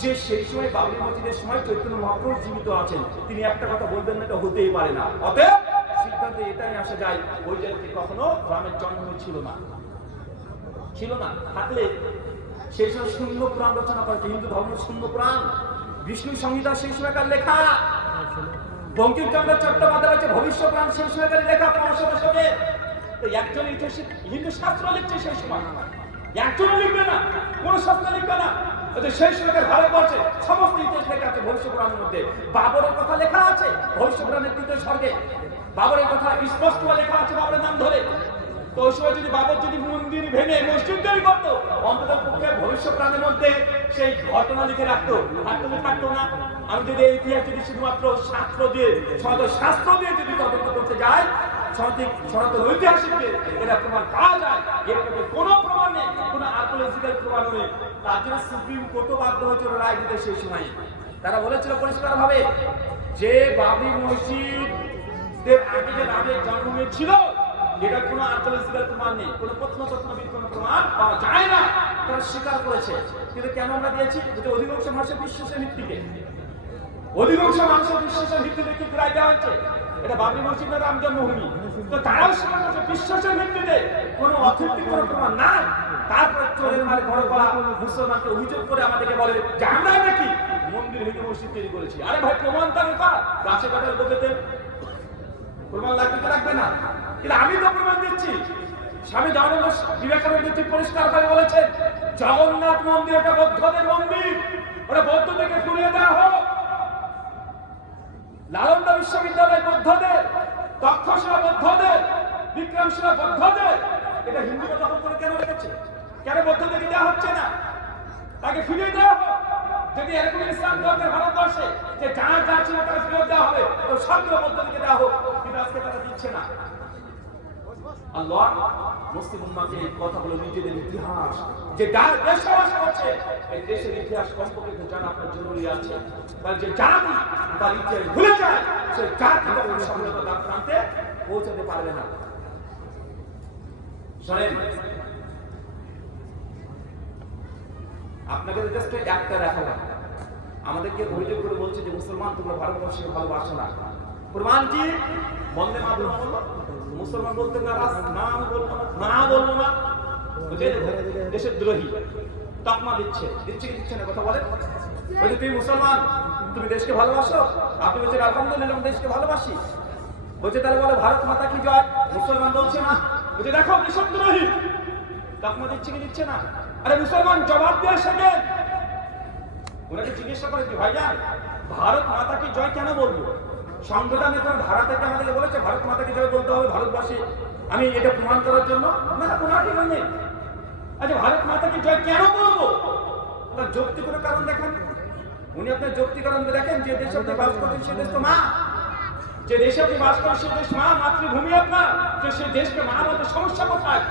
যে সেই সময় বাবরি মসজিদের সময় চৈতন্য মহাপ্রভু জীবিত আছেন, তিনি একটা কথা বলবেন না, এটা হতেই পারে না। অতএব সিদ্ধান্তে এটাই আসা যায়, ওই জায়গাতে কখনো রামের জন্ম ছিল না। থাকলে সেই সময় শূন্য পুরাণ রচনা করেছে, হিন্দু ধর্ম শূন্য পুরাণ, বিষ্ণু সংহিতা সেই সময়কার লেখা, বঙ্কিমচন্দ্র চট্টোপাধ্যায় হচ্ছে ভবিষ্য পুরাণ সেই সময়কার লেখা 500 দশকে। একজন হিন্দু শাস্ত্র লিখছে সেই সময়, একজন লিখবে না, কোন শাস্ত্র লিখবে না। সেই সময়কার ভারতবর্ষে সমস্ত ইতিহাস লেখা আছে ভবিষ্য পুরাণের মধ্যে। বাবরের কথা লেখা আছে ভবিষ্য পুরাণের 3 স্বর্গে, বাবরের কথা স্পষ্ট লেখা আছে বাবরের নাম ধরে। তো ওই সময় যদি বাবর যদি মন্দির ভেঙে মসজিদ তৈরি করতো, অন্তত পক্ষে ভবিষ্য পুরাণের মধ্যে সেই ঘটনা লিখে রাখতো, থাকতো না। আমি যদি এই ইতিহাস যদি শুধুমাত্র শাস্ত্র দিয়ে যদি তদন্ত করতে যাই, সনাতন ঐতিহাসিকদের এটা প্রমাণ পাওয়া যায়, এর মধ্যে কোনো প্রমাণ নেই, কোনো আর্কিওলজিক্যাল প্রমাণ নেই। তার জন্য সুপ্রিম কোর্টও বাধ্য হয়েছিল রায় দিতে সেই সময়। তারা বলেছিল পরিষ্কার ভাবে যে বাবরি মসজিদের আগে যে রামের জন্ম হয়েছিল, এটা কোনো আর্কিওলজিক্যাল প্রমাণ নেই, কোনো প্রত্নতত্ত্ববিদ কোনো প্রমাণ পাওয়া যায় না, তারা স্বীকার করেছে। কিন্তু কেন আমরা দিয়েছি? এটা অধিকাংশ মানুষের বিশ্বাসের ভিত্তিতে, কিন্তু রায় দেওয়া হয়েছে এটা বাবরি মসজিদের রাম জন্মভূমি। তো তারাও স্বীকার করছে বিশ্বাসের ভিত্তিতে, কোনো অথেন্টিক কোনো প্রমাণ নাই। তারপরে চোরের মারে বড় করা মুসলমানকে অভিযোগ করে আমাদেরকে বলে যে আমরা নাকি মন্দির ভেঙে মসজিদ তৈরি করেছি। আরে ভাই, প্রমাণ তার গাছে কাটার লোকেদের প্রমাণ লাগবে না। কিন্তু আমি তো প্রমাণ দিচ্ছি। স্বামী বিবেকানন্দ পরিষ্কার করে বলেছেন, জগন্নাথ মন্দির এটা বৌদ্ধদের মন্দির, ওটা বৌদ্ধ থেকে ফুরিয়ে দেওয়া হোক। নালন্দা বিশ্ববিদ্যালয় বৌদ্ধদের, তক্ষশিলা বৌদ্ধদের, বিক্রমশিলা বৌদ্ধদের। এটা হিন্দুরা দখল করে কেন রেখেছে? কেন বৌদ্ধদেরকে দেওয়া হচ্ছে না? তাকে ফিরিয়ে দেওয়া হোক। যদি এরকম ইসলাম দরকার ভারতবর্ষে যে যা ছিল তাকে ফিরিয়ে দেওয়া হবে, তো সবগুলো বৌদ্ধদেরকে দেওয়া হোক। কিন্তু আজকে তারা দিচ্ছে না। আল্লাহ মুসলিম উম্মাহকে এই কথাগুলো নিজেদের ইতিহাস যে দেশে বাস করছে, এই দেশের ইতিহাস কমপক্ষে জানা আপনার জরুরি আছে। কারণ যে জাতি তার ইতিহাস ভুলে যায়, সে জাতি কখনো সফলতার প্রান্তে পৌঁছাতে পারবে না। শোনেন, আপনাকে জাস্ট একটা দেখালাম, আমাদেরকে অভিযোগ করে বলছে যে মুসলমান তোমরা ভারতবর্ষকে ভালোবাসো না। প্রমাণ কি? বন্দে মাতরম বললো, মুসলমান বলতে নারাজ, না বলবো না, দেশের দ্রোহী তকমা দিচ্ছে না। কথা বলে ওই যে তুমি মুসলমান, তুমি দেশকে ভালোবাসো, আপনি বলছেন আলহামদুলিল্লাহ দেশকে ভালোবাসি। বলছে তাহলে বলে ভারত মাতা কি জয়, মুসলমান বলছে না। বলছে দেখো দেশের দ্রোহী, তকমা দিচ্ছে না। আরে মুসলমান জবাব দেওয়া শেখেন। ওনাকে জিজ্ঞাসা করে যে ভাইজান ভারত মাতা কি জয় কেন বলবো? সংবিধানে কোন ধারা থেকে আমাদেরকে বলেছে ভারত মাতাকে জয় বলতে হবে ভারতবাসী? আমি এটা প্রমাণ করার জন্য না, প্রমাণ নেই। আচ্ছা, ভারত মাতাকে জয় কেন বলবো? তার যৌক্তিক কোনো কারণ দেখেন। উনি আপনার যৌক্তিক কারণ দেখেন, যে দেশে আপনি বাস করছেন সে দেশ তো মা, যে দেশে আপনি বাস করেন সে দেশ মা, মাতৃভূমি আপনার, যে সে দেশকে মা বলতে সমস্যা কোথায়?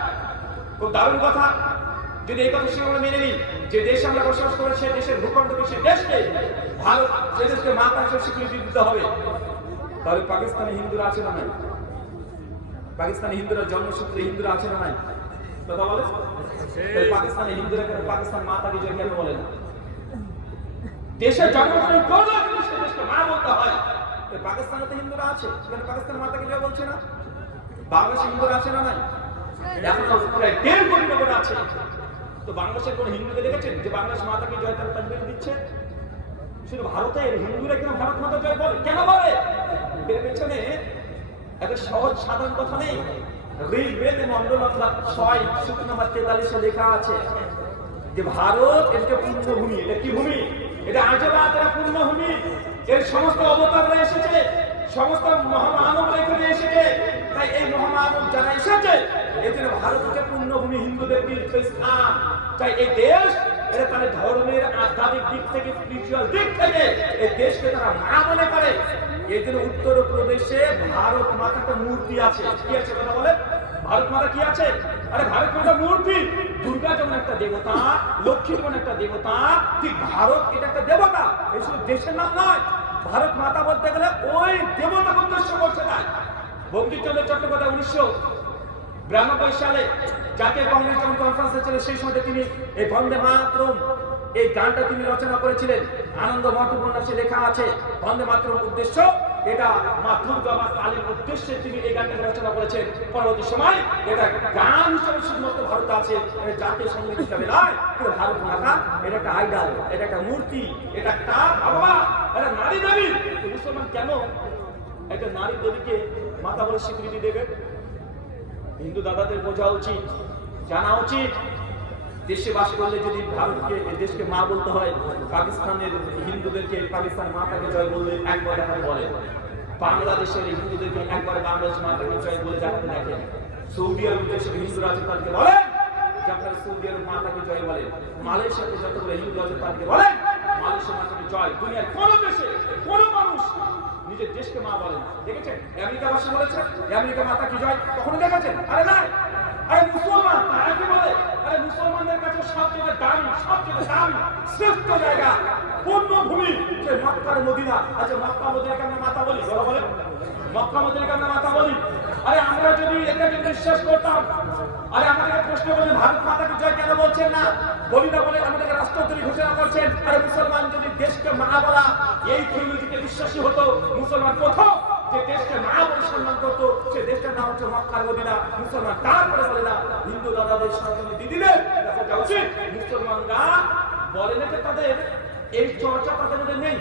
খুব দারুণ কথা। যদি এই কথা আমরা মেনে নিই, যে দেশে আমরা বসবাস করি সে দেশের ভূখণ্ডকে, সে দেশকে ভারত, সে দেশকে মা তার স্বীকৃতি দিতে হবে, তাহলে পাকিস্তানি হিন্দুরা আছে না নাই? পাকিস্তানি হিন্দুরা জন্মসূত্রে হিন্দুরা আছে না নাই? কথা বলে পাকিস্তানি হিন্দুরা কেন পাকিস্তান মাতাকে জয় কেন বলে না? দেশের জন্মগ্রহণ করলে সে দেশকে মা বলতে হয়। পাকিস্তানে তো হিন্দুরা আছে, কেন পাকিস্তান মাতাকে জয় বলছে না? বাংলাদেশে হিন্দুরা আছে না নাই? এখন প্রায় 1.5 কোটি লোক আছে। তো বাংলাদেশের কোন হিন্দুকে দেখেছেন যে বাংলাদেশ মাতাকে জয় তাকবীর দিচ্ছে? শুধু ভারতের হিন্দুরা কেন ভারত মাতা জয় বলে, কেন বলে? এর পেছনে একটা সহজ সাধারণ কথা নেই। ঋগ্বেদে মন্ডল 6 সূক্ত নম্বর 43 লেখা আছে যে ভারত একটা পূর্ণভূমি। এটা কি ভূমি? এটা আজবাতের পূর্ণভূমি। এর সমস্ত অবতাররা এসেছে, সমস্ত মহামানবরা এখানে এসেছে। তাই এই মহামানব যারা এসেছে, এজন্য ভারত হচ্ছে পূর্ণভূমি, হিন্দুদের তীর্থস্থান। তাই এই দেশ এটা তাদের ধর্মের আধ্যাত্মিক দিক থেকে, স্পিরিচুয়াল দিক থেকে এই দেশকে তারা মা মনে করে। এই জন্য উত্তরপ্রদেশে ভারত মাতার মূর্তি আছে। কি আছে কথা বলে? ভারত মাতা কি আছে? আরে ভারত মাতা মূর্তি। দুর্গা যেমন একটা দেবতা, লক্ষ্মী যেমন একটা দেবতা, ঠিক ভারত এটা একটা দেবতা। এই শুধু দেশের নাম নয়, ভারত মাতা বলতে গেলে ওই দেবতাকে উদ্দেশ্য করছে না। বঙ্কিমচন্দ্র চট্টোপাধ্যায় 1992 সালে জাতীয় কংগ্রেস যখন কনফারেন্সে ছিল, সেই সময় তিনি এই বন্দে মাতরম এই গানটা তিনি রচনা করেছিলেন। আনন্দ মঠ উপন্যাসে লেখা আছে বন্দে মাতরম উদ্দেশ্য, এটা মা দুর্গা মা কালীর উদ্দেশ্যে তিনি এই গানটাকে রচনা করেছেন। পরবর্তী সময় এটা গান হিসেবে শুধুমাত্র ভারতে আছে, এটা জাতীয় সঙ্গীত হিসাবে নয়। কিন্তু ভারত মাতা এটা একটা আইডল, এটা একটা মূর্তি, এটা একটা ভগবান, এটা নারী দেবী। মুসলমান কেন একটা নারী দেবীকে মাতা বলে স্বীকৃতি দেবে? হিন্দু দাদাদের বোঝা উচিত, জানা উচিত, দেশে বাস করলে যদি ভারতকে দেশকে মা বলতে হয়, পাকিস্তানের হিন্দুদেরকে পাকিস্তান মাতাকে জয় বললে একবার দেখাতে বলে, বাংলাদেশের হিন্দুদেরকে একবার বাংলাদেশ মাতাকে জয় বলে দেখাতে দেখেন। সৌদি আরব দেশের হিন্দুরা আছে তাদেরকে বলেন যে আপনারা সৌদি আরব মাতাকে জয় বলেন। মালয়েশিয়াতে যতগুলো হিন্দু আছে তাদেরকে বলেন মালয়েশিয়া মাতাকে জয়। দুনিয়ার কোন দেশে কোন মানুষ নিজের দেশকে মা বলে না। দেখেছেন আমেরিকা ভাষা বলেছে আমেরিকা মাতা কি জয়, কখনো দেখেছেন? আরে নাই। আরে মুসলমান তারা কি বলে? আরে মুসলমানদের কাছে সবচেয়ে দামি, সবচেয়ে দামি শ্রেষ্ঠ জায়গা পুণ্যভূমি যে মক্কার মদিনা। আচ্ছা মক্কা মদিনাকে আমরা মাতা বলি, বলে মক্কা মদিনাকে আমরা মাতা বলি। আরে আমরা যদি এটাকে বিশ্বাস করতাম, আরে আমাদেরকে প্রশ্ন করে ভারত মাতাকে জয় কেন বলছেন না, বলি না বলে আমাদেরকে রাষ্ট্রদ্রোহী ঘোষণা করছেন। আরে মুসলমান যদি দেশকে মা বলা এই থিওরিটিতে বিশ্বাসী হতো, মুসলমান প্রথম যে দেশকে মা বলে সম্মান করতো সে দেশটার নাম হচ্ছে মক্কার মদিনা। মুসলমান তারপরে বলে না হিন্দু দাদাদের সনাতনী দিদিদের দেখা উচিত। মুসলমানরা বলে না যে তাদের এই চর্চা তাদের মধ্যে নেই,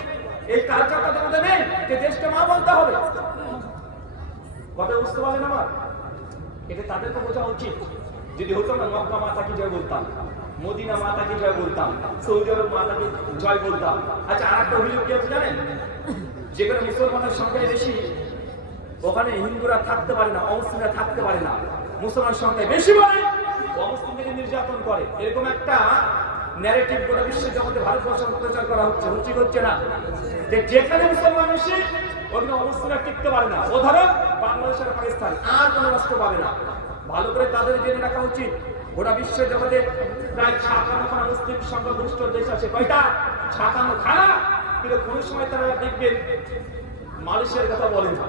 এই কালচার তাদের মধ্যে নেই যে দেশকে মা বলতে হবে। কথা বুঝতে পারলেন আমার? এটা তাদেরকে বোঝা উচিত। যদি হতো না মক্কা মাতাকে জয় বলতাম, মদিনা মাতাকে জয় বলতাম, সৌদি আরব মাতাকে জয় বলতাম। আচ্ছা আর একটা অভিযোগ কি আছে জানেন? যেখানে মুসলমানের সংখ্যা বেশি ওখানে হিন্দুরা থাকতে পারে না, অমুসলিমরা থাকতে পারে না। মুসলমান সংখ্যা বেশি বলে অমুসলিমদেরকে নির্যাতন করে, এরকম একটা ন্যারেটিভ গোটা বিশ্বের জগতে ভারতবর্ষে প্রচার করা হচ্ছে। হচ্ছে না যে যেখানে মুসলমান বেশি ওখানে অমুসলিমরা টিকতে পারে না। উদাহরণ বাংলাদেশ আর পাকিস্তান, আর কোনো রাষ্ট্র পাবে না। ভালো করে তাদের জেনে রাখা উচিত গোটা বিশ্বের জগতে প্রায় ৫৬খানা মুসলিম সংখ্যাগরিষ্ঠ দেশ আছে। কয়টা? ৫৬খানা। কিন্তু কোন সময় তারা দেখবেন মালয়েশিয়ার কথা বলে না,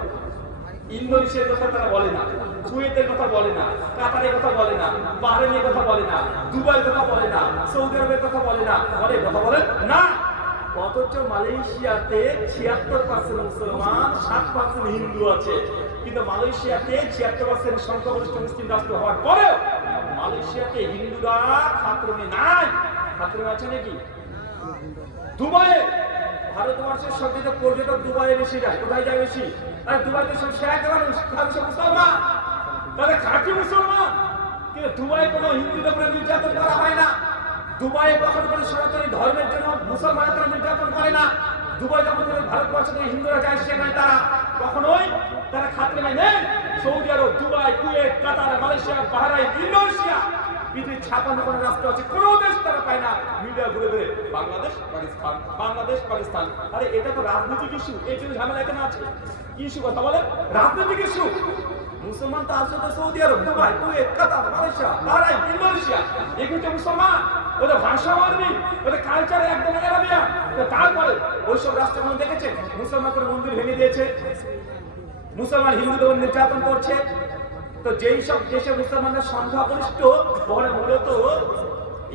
ইন্দোনেশিয়ার কথা তারা বলে না, কুয়েতের কথা বলে না, কাতারের কথা বলে না, বাহরাইনের কথা বলে না, দুবাইয়ের কথা বলে না, সৌদি আরবের কথা বলে না। বলে কথা বলেন না। অথচ মালয়েশিয়াতে ৭৬% মুসলমান, ৭% হিন্দু আছে। কিন্তু মালয়েশিয়াতে ৭৬% সংখ্যাগরিষ্ঠ মুসলিম রাষ্ট্র হওয়ার পরেও মালয়েশিয়াতে হিন্দুরা খাতরমে নাই। খাতরমে আছে নাকি? দুবাইয়ে ভারতবর্ষের সবচেয়ে পর্যটক দুবাইয়ে বেশি যায়। কোথায় যায় বেশি? আর দুবাইতে সব শেখ মানুষ, মুসলমান, তাদের খাঁটি মুসলমান। কিন্তু দুবাইয়ে কোনো হিন্দুদের উপরে নির্যাতন করা হয় না। দুবাইয়ে কখন কোনো সনাতনী ধর্মের জন্য মুসলমানরা নির্যাতন করে না। দুবাই যখন ভারতবর্ষ থেকে হিন্দুরা যায় সেখানে তারা কখনোই তারা খাতরমে নেই। সৌদি আরব, দুবাই, কুয়েত, কাতার, মালয়েশিয়া, বাহরাইন, ইন্দোনেশিয়া, পৃথিবীর ৫৬ রাষ্ট্র আছে, কোনো দেশ তারা পায় না। মিডিয়া ঘুরে ঘুরে বাংলাদেশ পাকিস্তান, বাংলাদেশ পাকিস্তান। আরে এটা তো রাজনৈতিক ইস্যু, এই জন্য ঝামেলা এখানে আছে। কি ইস্যু কথা বলে? রাজনৈতিক ইস্যু। মুসলমান তো আছে তো সৌদি আরব, দুবাই, কুয়েত, কাতার, মালয়েশিয়া, বাহরাইন, ইন্দোনেশিয়া, এগুলো তো মুসলমান। ওদের ভাষা মারবি, ওদের কালচার একদম আরাবিয়া। তারপরে ওইসব রাষ্ট্রগুলো দেখেছেন মুসলমান করে মন্দির ভেঙে দিয়েছে, মুসলমান হিন্দুদের নির্যাতন করছে। তো যেই সব দেশে মুসলমানদের সংখ্যাগরিষ্ঠ ওখানে মূলত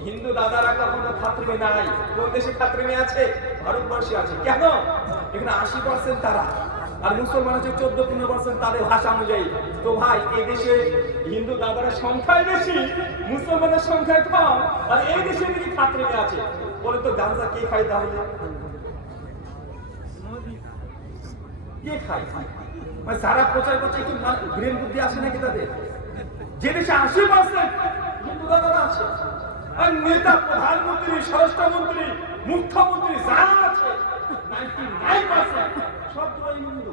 হিন্দু দাদারা কখনো খাতরমে নাই। কোন দেশে খাতরমে আছে? ভারতবর্ষে আছে। কেন? এখানে ৮০% তারা, আর মুসলমান আছে ১৪-১৫% তাদের ভাষা অনুযায়ী। তো ভাই এই দেশে হিন্দু দাদারা সংখ্যায় বেশি, মুসলমানের সংখ্যায় কম, আর এই দেশে নাকি খাতরমে আছে। বলে তো গাঁজা কে খায় তাহলে? কে খায়? মানে যারা প্রচার করছে একটু ব্রেন বুদ্ধি আসে নাকি তাদের? যে দেশে ৮০% হিন্দু দাদারা আছে, আর নেতা, প্রধানমন্ত্রী, স্বরাষ্ট্রমন্ত্রী, মুখ্যমন্ত্রী যারা আছে 99% সবগুলোই হিন্দু,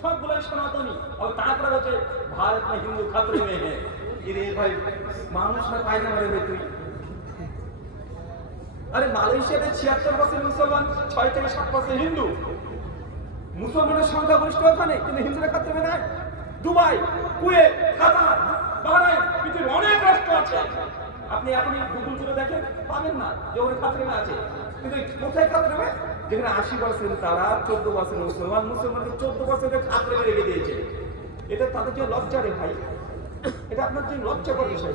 সবগুলোই সনাতনী। আর তারপরে হচ্ছে ভারত না হিন্দু খাতরমে হ্যাঁ। এরে ভাই মানুষ না পায়না মারে তুই। আরে মালয়েশিয়াতে ৭৬% মুসলমান, ৬-৭% হিন্দু। মুসলমানের সংখ্যা গরিষ্ঠ ওখানে, কিন্তু হিন্দুরা খাতরমে নাই। দুবাই, কুয়েত, কাতার, বাহরাইন, পৃথিবীর অনেক রাষ্ট্র আছে। আপনি এখনই গুগল করে দেখেন, পাবেন না যে ওখানে খাতরমে আছে। কিন্তু কোথায় খাতরমে? যেখানে ৮০% তারা, ১৪% মুসলমান, মুসলমানকে ১৪% খাতরমে রেখে দিয়েছে। এটা তাদের যে লজ্জা রে ভাই, এটা আপনার যে লজ্জা করে বিষয়।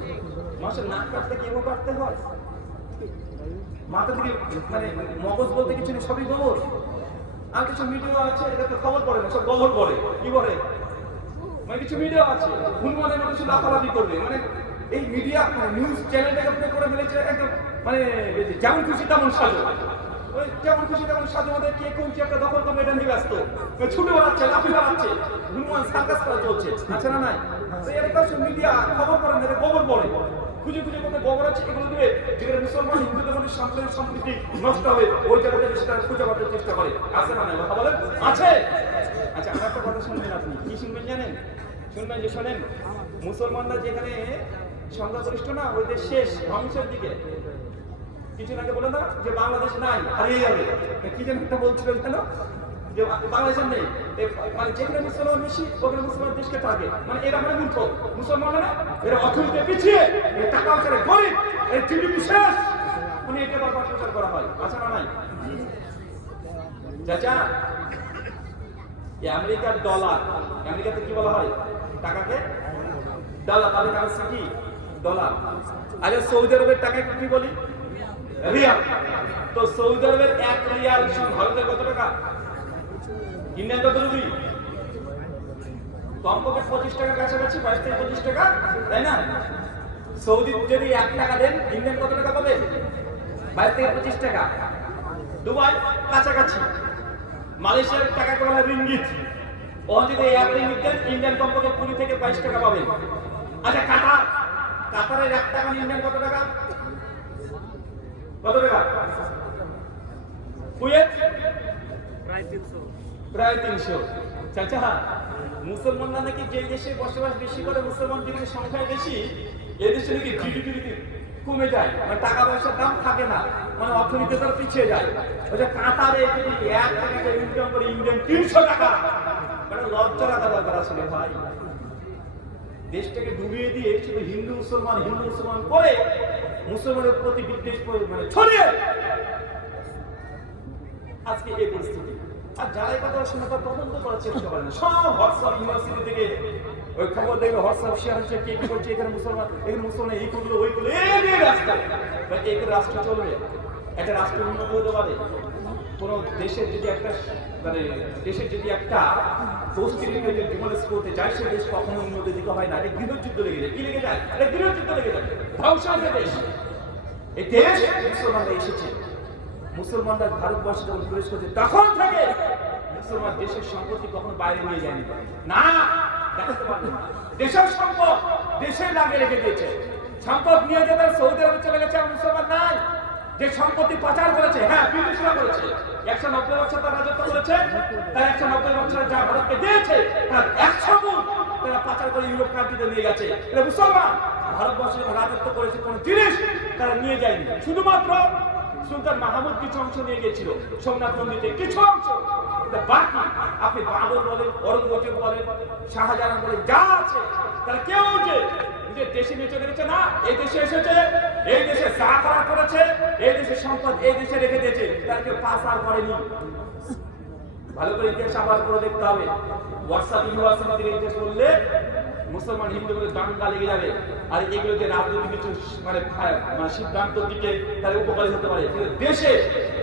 মাসে নাক কাটতে কেমন কাটতে হয়? মাথা থেকে মানে মগজ বলতে কিছু নেই, সবই গোবর। আর কিছু মিডিয়া আছে এটা তো খবর পড়ে না, সব গোবর পড়ে। কি বলে মানে কিছু মিডিয়া আছে হনুমানের মতো শুধু লাফালাফি করবে, মানে এই মিডিয়া নিউজ চ্যানেলটাকে আপনি করে ফেলেছে একদম মানে যেমন খুশি তেমন সাজো, ওই যেমন খুশি তেমন সাজো, আমাদের কে কোন একটা দখল করবে এটা নিয়ে ব্যস্ত, ছুটে বেড়াচ্ছে, লাফি বেড়াচ্ছে, হনুমান সার্কাস করা চলছে, আছে না নাই? এটা সব মিডিয়া খবর করে না, এটা গোবর পড়ে। খুঁজে খুঁজে কোথায় গোবর আছে এগুলো দিবে, যেখানে মুসলমান হিন্দুদের মধ্যে সাম্প্রদায়িক সম্প্রীতি নষ্ট হবে ওই জায়গাটা সেটা খুঁজে পাওয়ার চেষ্টা করে। আছে না নাই কথা বলেন? আছে। আচ্ছা, আমার একটা কথা শুনবেন, আপনি কি শুনবেন জানেন? শুনবেন যে শোনেন, মুসলমানরা যেখানে সংখ্যাগরিষ্ঠ না, ওই দেশ শেষ ধ্বংসের দিকে। কিছু আগে বলে না যে বাংলাদেশ নাই, হারিয়ে যাবে, কি যেন একটা বলছিল কেন যে বাংলাদেশের নেই, মানে যেখানে মুসলমান বেশি ওখানে মুসলমান দেশকে থাকে, মানে এরা মানে মূর্খ মুসলমানরা, এরা অর্থনীতি পিছিয়ে, টাকা পয়সা গরিব, এই জিডিপি শেষ, মানে এটা বারবার প্রচার করা হয়। আচ্ছা না নাই চাচা? আমেরিকার ডলার, আমেরিকাতে কি বলা হয় টাকাকে? ডলার, তাদের কারেন্সি কি? ডলার। আচ্ছা, সৌদি আরবের টাকাকে কি বলি? রিয়াল। তো সৌদি আরবের 1 রিয়াল ভারতের কত টাকা? ইন্ডিয়ান কত রুপি? কমপক্ষে 25 টাকা কাছাকাছি, 22 থেকে 25 টাকা, তাই না? সৌদি যদি 1 টাকা দেন, ইন্ডিয়ান কত টাকা পাবে? 22 থেকে 25 টাকা। দুবাই কাছাকাছি। মালয়েশিয়ার টাকা বলা হয় রিঙ্গিত, ও যদি 1 রিঙ্গিত দেন, ইন্ডিয়ান কমপক্ষে 20 থেকে 22 টাকা পাবেন। আচ্ছা, কাতার, কাতারের 1 টাকা ইন্ডিয়ান কত টাকা? কত টাকা? কুয়েত প্রায় 300। চাচা, মুসলমানরা নাকি যে দেশে বসবাস বেশি করে, মুসলমান যেখানে সংখ্যায় বেশি, এই দেশে নাকি জিডিপি কমে যায়, মানে টাকা পয়সার দাম থাকে না, মানে অর্থনীতি তারা পিছিয়ে যায়। ওই যে কাতারে যদি 1 টাকা ইনকাম করে ইন্ডিয়ান 300 টাকা, মানে লজ্জা রাখা দরকার আসলে ভাই। দেশটাকে ডুবিয়ে দিয়ে শুধু হিন্দু মুসলমান করে মুসলমানের প্রতি বিদ্বেষ মানে ছড়িয়ে আজকে এই পরিস্থিতি। আর যারাই কথা শুনে তার তদন্ত করার চেষ্টা করেন, সব হোয়াটসঅ্যাপ ইউনিভার্সিটি থেকে ওই খবর দেখবে, হোয়াটসঅ্যাপ শেয়ার হচ্ছে, কে কি করছে, এখানে মুসলমান এই করলো ওই করলো, এই রাস্তা এই রাষ্ট্র চলবে। একটা রাষ্ট্র উন্নত হতে পারে কোন দেশের যদি একটা মানে দেশের যদি একটা বস্তিকে ডিমোলিশ করতে যায়, সে দেশ কখনো উন্নতির দিকে হয় না। এটা গৃহযুদ্ধ লেগে যায়। কি লেগে যায়? এটা গৃহযুদ্ধ লেগে যায়, ধ্বংস হয়ে দেশ। এই দেশ মুসলমানরা এসেছে, মুসলমানরা ভারতবর্ষে যখন প্রবেশ করছে তখন থেকে মুসলমান দেশের সম্পত্তি কখনো বাইরে নিয়ে যায়নি, না দেখাতে পারবে না। দেশের সম্পদ দেশে লাগিয়ে রেখে দিয়েছে, সম্পদ নিয়ে যেতে সৌদি আরবে চলে গেছে, মুসলমান নাই। যে সম্পত্তি পাচার করেছে, হ্যাঁ ব্রিটিশরা করেছে, 190 বছর তারা রাজত্ব করেছে, তার 190 বছর যা ভারতকে দিয়েছে তার 100 গুণ তারা পাচার করে ইউরোপ কান্ট্রিতে নিয়ে গেছে। এটা মুসলমান ভারতবর্ষে রাজত্ব করেছে, কোন জিনিস তারা নিয়ে যায়নি। শুধুমাত্র সুলতান মাহমুদ কিছু অংশ নিয়ে গেছিল, সোমনাথ মন্দিরে কিছু অংশ, বাকি আপনি বাবর বলেন, ঔরঙ্গজেব বলেন, শাহজাহান বলেন, যা আছে তারা কেউ যে নিজের দেশে নিয়ে চলে গেছে না। এই দেশে এসেছে, এই দেশে যা করা করেছে, এই দেশের সম্পদ এই দেশে রেখে দিয়েছে, তাকে পাস আর করেনি। ভালো করে ইতিহাস আবার করে দেখতে হবে। হোয়াটসঅ্যাপ ইউনিভার্সিটি থেকে ইতিহাস করলে মুসলমান হিন্দুদের দাঙ্গা লেগে যাবে, আর এগুলোকে রাজনৈতিক কিছু মানে সিদ্ধান্তের দিকে তার উপকারী হতে পারে। দেশে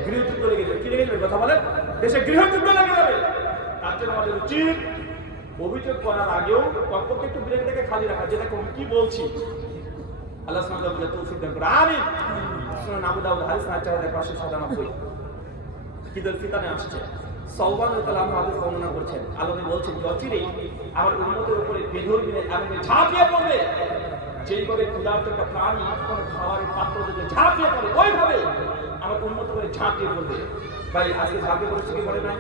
গৃহযুদ্ধ লেগে যাবে। কি লেগে যাবে কথা বলেন? দেশে গৃহযুদ্ধ লেগে যাবে। তার জন্য আমাদের উচিত অভিযোগ করার আগেও কমপক্ষে একটু ব্রেনটাকে খালি রাখা, যেটা আমি কি বলছি আল্লাহ সুবহানাহু ওয়া তাআলা তৌফিক দান করুন, আমিন। সুনান আবু দাউদ হাদিস 4597 ঈদুল ফিতরে আসছে। সাওবান রাদিয়াল্লাহু আনহু হাদিস বর্ণনা করছেন, আল্লাহ বলছেন যে অচিরেই আমার উম্মতের উপরে বেধর্মীরা এমন ঝাঁপিয়ে পড়বে, যেইভাবে ক্ষুধার্ত একটা প্রাণী কোনো খাবারের পাত্র থেকে ঝাঁপিয়ে পড়ে, ওইভাবে আমার উম্মত করে ঝাঁপিয়ে পড়বে। ভাই আজকে ঝাঁপিয়ে পড়েছে কি পড়ে নাই?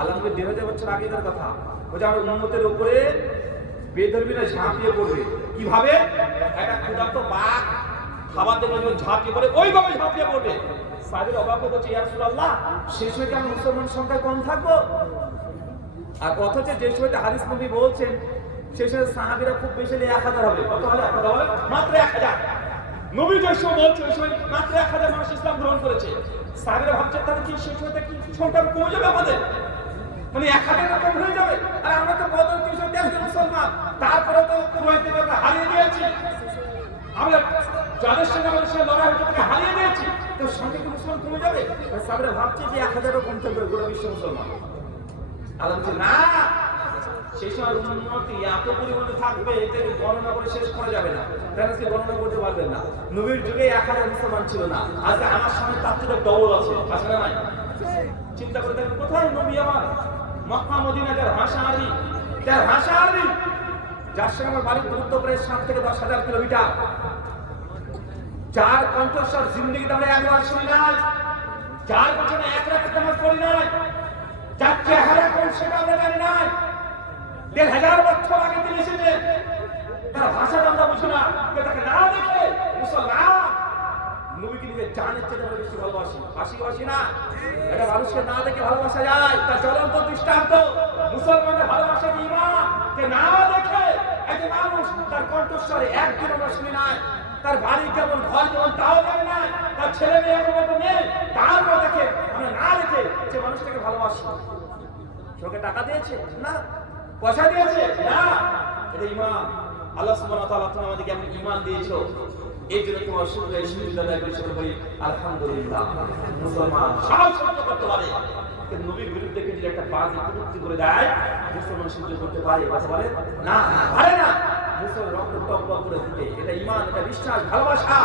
আল্লাহ 2000 বছর আগেকার কথা, ওই যে আমার উম্মতের উপরে বেধর্মীরা ঝাঁপিয়ে পড়বে। কিভাবে? একটা ক্ষুধার্ত বাঘ খাবার দেবে ঝাঁপিয়ে পড়ে, ওইভাবে ঝাঁপিয়ে পড়বে। সাহাবীরা অবাক হচ্ছে, ইয়া রাসূলুল্লাহ, সেই সময় কি আমরা মুসলমান সংখ্যা কম থাকবো? আর অথচ যে সময়টা হাদিস নবী বলছেন সেই সময় সাহাবীরা খুব বেশি 1000 হবে। কত হলে? আপনারা বলেন মাত্র 1000। নবী যে সময় বলছে ওই সময় মাত্র 1000 মানুষ ইসলাম গ্রহণ করেছে। সাহাবীরা ভাবছেন তাহলে কি সেই সময়টা কি সংখ্যা কমে যাবে আমাদের, মানে 1000 কম হয়ে যাবে? আর আমরা তো বদর 300 মুসলমান, তারপরে তো কুরাইশদের আমরা হারিয়ে দিয়েছি, আমরা যাদের সঙ্গে আমাদের সঙ্গে লড়াই হচ্ছে তাকে হারিয়ে দিয়েছি। তো সঙ্গে কি মুসলমান কমে যাবে? সাহাবীরা ভাবছে যে 1000ও কম থাকবে গোটা বিশ্ব মুসলমান। আল্লাহ বলছে না, সেই সময় উম্মতি এত পরিমাণে থাকবে যে গণনা করে শেষ করা যাবে না, আজকে গণনা করতে পারবেন না। নবীর যুগে 1000 মুসলমান ছিল না, আজকে আমার সামনে তার থেকে ডবল আছে, আছে না নাই? চিন্তা করে দেখেন কোথায় নবী আমার, মক্কা মদিনা, যার ভাষা আরবি, যার ভাষা আরবি, যার সঙ্গে আমার বাড়ির দূরত্ব প্রায় 7 থেকে 10,000 কিলোমিটার, যার কণ্ঠস্বর জিন্দগিতে আমরা একবার শুনি নাই, যার পেছনে এক রাকাত নামাজ পড়ি নাই, যার চেহারা কোন সেটা আমরা জানি নাই, 1000 বছর আগে তিনি এসেছেন, তার ভাষা আমরা বুঝি না, তাকে না দেখে মুসলমান নবীকে নিজে জানের চেয়ে আমরা বেশি ভালোবাসি, বাসি না। এটা মানুষকে না দেখে ভালোবাসা যায়, তার জ্বলন্ত দৃষ্টান্ত মুসলমানের ভালোবাসা ঈমান, কে না দেখে একজন মানুষ তার কণ্ঠস্বরে একদিন আমরা শুনি নাই, তার বাড়ি কেমন, ঘর কেমন তাও জানি না, তার ছেলে মেয়ে মতো নেই, তারপর দেখে আমরা না দেখে যে মানুষটাকে ভালোবাসি। সঙ্গে টাকা দিয়েছে না, পয়সা দিয়েছে না, এটা ঈমান। আল্লাহ সুবহানাহু ওয়া তাআলা তুমি আমাদেরকে এমন ঈমান দিয়েছো, এই জন্য তোমার শুকরিয়া আদায় করি, শুকর করি আলহামদুলিল্লাহ। মুসলমান সাহস করতে পারে, কিন্তু নবীর বিরুদ্ধে যদি একটা বাজে কটূক্তি করে দেয়, মুসলমান সহ্য করতে পারে? কথা বলে না, পারে না। মুসলমান রক্ত টকবক করে দিতে, এটা ঈমান, এটা বিশ্বাস, ভালোবাসা,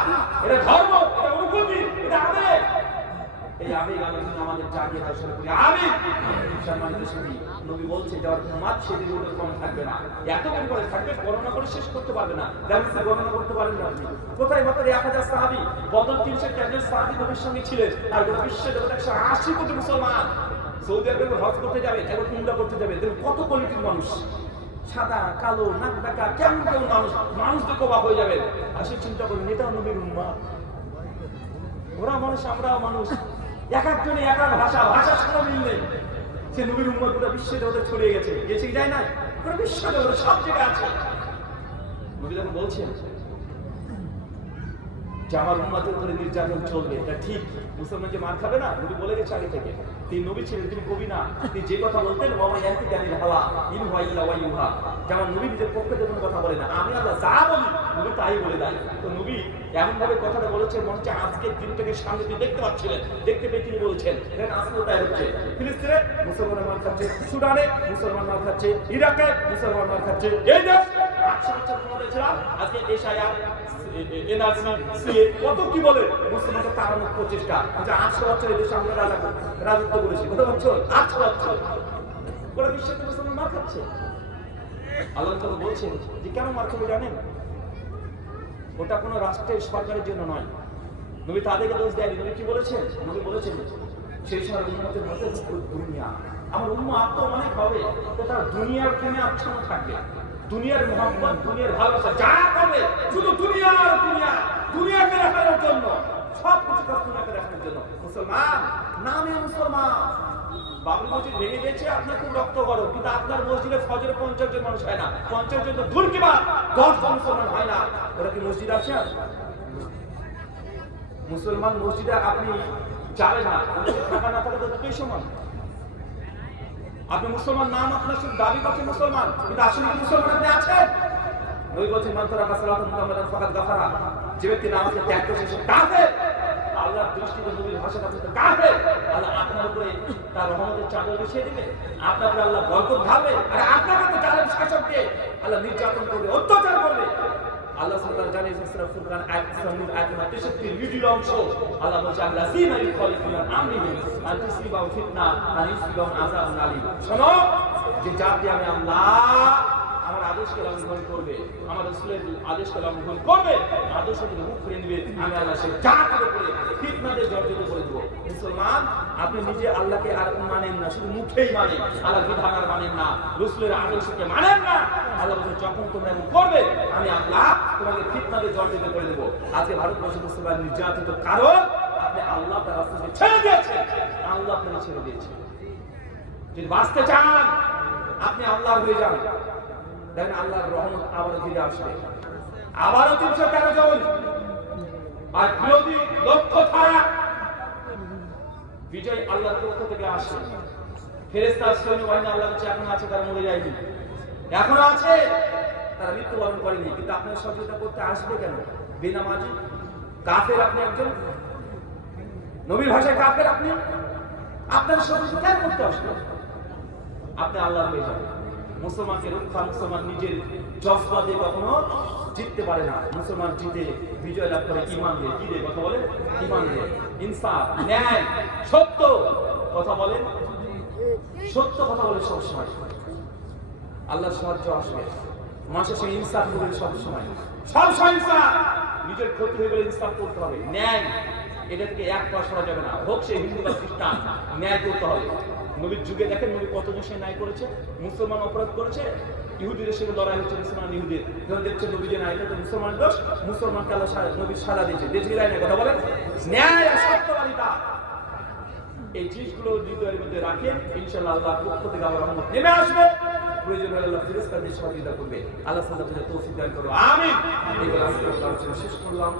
এটা ধর্ম, এটা অনুভূতি, এটা আবেগ। এই আবেগ আলোচনা আমাদের জাগিয়ে আসলে করি। আমিন। সম্মানিত সুধী, নবী বলছে যার উম্মত সেদিন ওদের কম থাকবে না, এত করে থাকবে গণনা করে শেষ করতে পারবে না। যেমন গণনা করতে পারেন না আপনি, কোথায় মাত্র 1000 সাহাবী, বদর 300 সাহাবী নবীর সঙ্গে ছিলেন, আর গোটা বিশ্বে যত 180 কোটি মুসলমান সৌদি আরবে হজ করতে যাবে, এখন উমরা করতে যাবে, দেখুন কত কোয়ালিটির মানুষ, সাদা কালো নাক ডাকা কেমন কেমন মানুষ, মানুষ দেখে অবাক হয়ে যাবে। আর সে চিন্তা করুন, এটা নবীর উম্মত, ওরা মানুষ, আমরাও মানুষ, এক একজনে এক এক ভাষা, ভাষার সাথে মিল নেই। সে নবীর উম্মত গোটা বিশ্বে জগতে ছড়িয়ে গেছে, গেছে কি যায় না, গোটা বিশ্ব জগতে সব জায়গায় আছে। নবী যখন বলছেন যে আমার উম্মতের উপরে নির্যাতন চলবে, এটা ঠিক, মুসলমান যে মার খাবে না, নবী বলে গেছে আগে থেকে। তিনি নবী ছিলেন, তিনি কবি না, তিনি যে কথা বলতেন ওয়া ইয়ান্তি কানিল হাওয়া ইন হুয়া ইল্লা ওয়াহয়ুহা, যেমন নবী নিজের পক্ষে কোনো কথা বলে না, আমি আল্লাহ যা বলি নবী তাই বলে দেয়। তো নবী এমন ভাবে কথাটা বলেছেন, মনে হচ্ছে আজকের দিনটাকে সামনে দিয়ে দেখতে পাচ্ছিলেন, দেখতে পেয়ে তিনি বলছেন আজকে তাই হচ্ছে। ফিলিস্তিনে মুসলমান মার খাচ্ছে, সুদানে মুসলমান মার খাচ্ছে, ইরাকে মুসলমান মার খাচ্ছে, এই দেশ 800 বছর পরে ছিলাম, আজকে এশিয়া এনআরসি সিএ কত কি বলে মুসলমানকে তাড়ানোর প্রচেষ্টা, যে 800 বছর এই দেশে আমরা রাজত্ব করেছি, কত বছর, 800 বছর, গোটা বিশ্বে মুসলমান মার খাচ্ছে। আল্লাহ তাআলা বলছেন যে কেন মার খাবে জানেন, ওটা কোনো রাষ্ট্রের সরকারের জন্য নয়। নবী তাদেরকে দোষ দেয়নি, নবী কি বলেছেন, নবী বলেছেন সেই সময় উম্মতের মধ্যে দুনিয়া, আমার উম্মত তো অনেক হবে, তো তারা দুনিয়ার প্রেমে আচ্ছন্ন থাকবে, দুনিয়ার মোহাম্মদ, দুনিয়ার ভালোবাসা যা করবে শুধু দুনিয়ার দুনিয়া, দুনিয়াকে দেখানোর জন্য, সব কিছু কাজ দুনিয়াকে দেখানোর জন্য। মুসলমান নামে মুসলমান, বাবরি মসজিদ ভেঙে গেছে, আপনার খুব রক্ত গরম, কিন্তু আপনার মসজিদে ফজরে 50 জন মানুষ হয় না, 50 জন তো দূর কিবা 10 জন মুসলমান হয় না, ওরা কি মসজিদ আছে? মুসলমান মসজিদে আপনি যাবেন না, থাকা না থাকা তো দুটোই সমান। আপনি মুসলমান নাম আপনার শুধু দাবি করছেন মুসলমান, কিন্তু আসলে কি মুসলমান আপনি আছেন? নবী বলছেন মান তারাকা সালাতান মুহাম্মাদান ফাকাদ গাফারা, যে ব্যক্তি নামাজকে ত্যাগ করেছে সে কাফের। আল্লাহর দৃষ্টিতে নবীর ভাষাটা হচ্ছে কাফের। আল্লাহ আপনার উপরে তার রহমতের চাদর বিছিয়ে দিবে, আপনার উপরে আল্লাহ বরকত ঢালবে, আর আপনাকে তো জালেম শাসককে আল্লাহ নির্যাতন করবে, অত্যাচার করবে। আল্লাহ সুবহানাহু ওয়া তাআলা জানিয়েছেন সূরা ফুরকান আয়াত 63 মিডিল অংশ, আল্লাহ বলছে আল্লাযীনা ইউখালিফুনা আমরিহি আন তুসিবাহুম ফিতনা আন ইউসিবাহুম আযাবুন আলীম। শোনো, যে জাতি আমি আল্লাহ আমার আদেশকে লঙ্ঘন করবে, আমার রাসূলের আদেশকে লঙ্ঘন করবে, আদেশ থেকে মুখ ফিরিয়ে নেবে, আমি আল্লাহ সেই জাতির উপরে ফিতনাতে জর্জরিত করে দেব। মুসলমান আপনি নিজে আল্লাহকে আর মানেন না, শুধু মুখেই মানেন, আল্লাহর বিধান আর মানেন না, রাসূলের আদেশকে মানেন না। আল্লাহ বলেন যখন তোমরা এমন করবে আমি আল্লাহ তোমাকে ফিতনাতে জর্জরিত করে দেব। আজকে ভারতবর্ষে মুসলমান নির্যাতিত কারণ আপনি আল্লাহ তার রাসূলকে ছেড়ে দিয়েছেন, আল্লাহ আপনাকে ছেড়ে দিয়েছেন। যদি বাঁচতে চান আপনি আল্লাহর হয়ে যান, দেখেন আল্লাহর রহমত আবার ফিরে আসবে, আবারও 313 জন, আর বিরোধী লক্ষ্য ছাড়া বিজয় আল্লাহর পক্ষ থেকে আসে। ফেরেশতা সৈন্যবাহিনী আল্লাহর কাছে এখন আছে, তারা মরে যায়নি, এখনো আছে, তারা মৃত্যুবরণ করেনি, কিন্তু আপনার সহযোগিতা করতে আসবে কেন? বেনামাজি কাফের আপনি একজন, নবীর ভাষায় কাফের আপনি, আপনার শত্রু কেন করতে আসবেন? আপনি আল্লাহ হয়ে যাবেন। মুসলমানকে রক্ষা, মুসলমান নিজের জজবা দিয়ে কখনো জিততে পারে না। মুসলমান জিতে বিজয় লাভ করে ঈমান দিয়ে। কি দিয়ে কথা বলে? ঈমান দিয়ে। ইনসাফ, ন্যায়, সত্য কথা বলে, সত্য কথা বলে সবসময়। আল্লাহর সাহায্য আসবে। মানুষের সঙ্গে ইনসাফ করবে সবসময়, সবসময় ইনসাফ। নিজের ক্ষতি হয়ে গেলে ইনসাফ করতে হবে। ন্যায়, এটা থেকে এক পা সরা যাবে না। হোক সে হিন্দু বা খ্রিস্টান, ন্যায় করতে হবে। নবীর যুগে দেখেন নবী কতজন সে ন্যায় করেছে। মুসলমান অপরাধ করেছে, ইহুদিদের সাথে লড়াই হচ্ছে, মুসলমান ইহুদির। যখন দেখছে নবী যে ন্যায়, এটা মুসলমান দোষ, মুসলমানকে আল্লাহ নবী সাজা দিয়েছে। দেশ গিরায় না কথা বলেন, ন্যায় আর সত্যবাদিতা, এই জিনিসগুলো হৃদয়ের মধ্যে রাখেন। ইনশাআল্লাহ আল্লাহ পক্ষ থেকে আমার রহমত নেমে আসবে। প্রয়োজন হলে আল্লাহ ফেরেশতাদের সহযোগিতা করবে। আল্লাহ সাল্লাল্লাহু আলাইহি তৌফিক দান করুন, আমিন। এই বলে আজকে আলোচনা শেষ করলাম।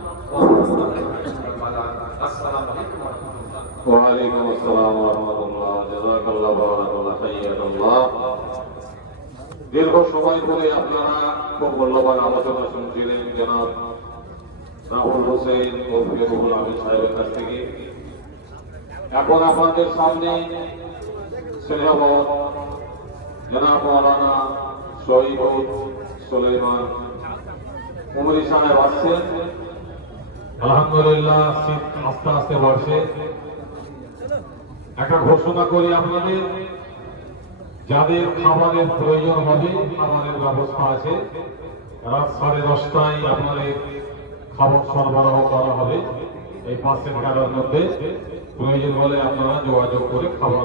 আসসালামু আলাইকুম ওয়া রাহমাতুল্লাহ। ওয়া আলাইকুম আসসালাম ওয়া রাহমাতুল্লাহ। জাযাকাল্লাহু বারাকাল্লাহু হাইয়াকাল্লাহ। দীর্ঘ সময় ধরে আপনারা খুব মূল্যবান আলোচনা শুনছিলেন জনাব রাহুল হোসেন ওরফে রুহুল আমিন সাহেবের কাছ থেকে। এখন আপনাদের সামনে স্নেহবত জনাব মাওলানা শহীদুল সুলাইমান উমরি সাহেব আসছেন। আলহামদুলিল্লাহ, শীত আস্তে আস্তে বাড়ছে। একটা ঘোষণা করি আপনাদের, যাদের খাবারের প্রয়োজন হবে খাবারের ব্যবস্থা আছে। রাত 10:30টায় আপনাদের খাবার সরবরাহ করা হবে। এই 5 ঘন্টার মধ্যে প্রয়োজন হলে আপনারা যোগাযোগ করে খাবার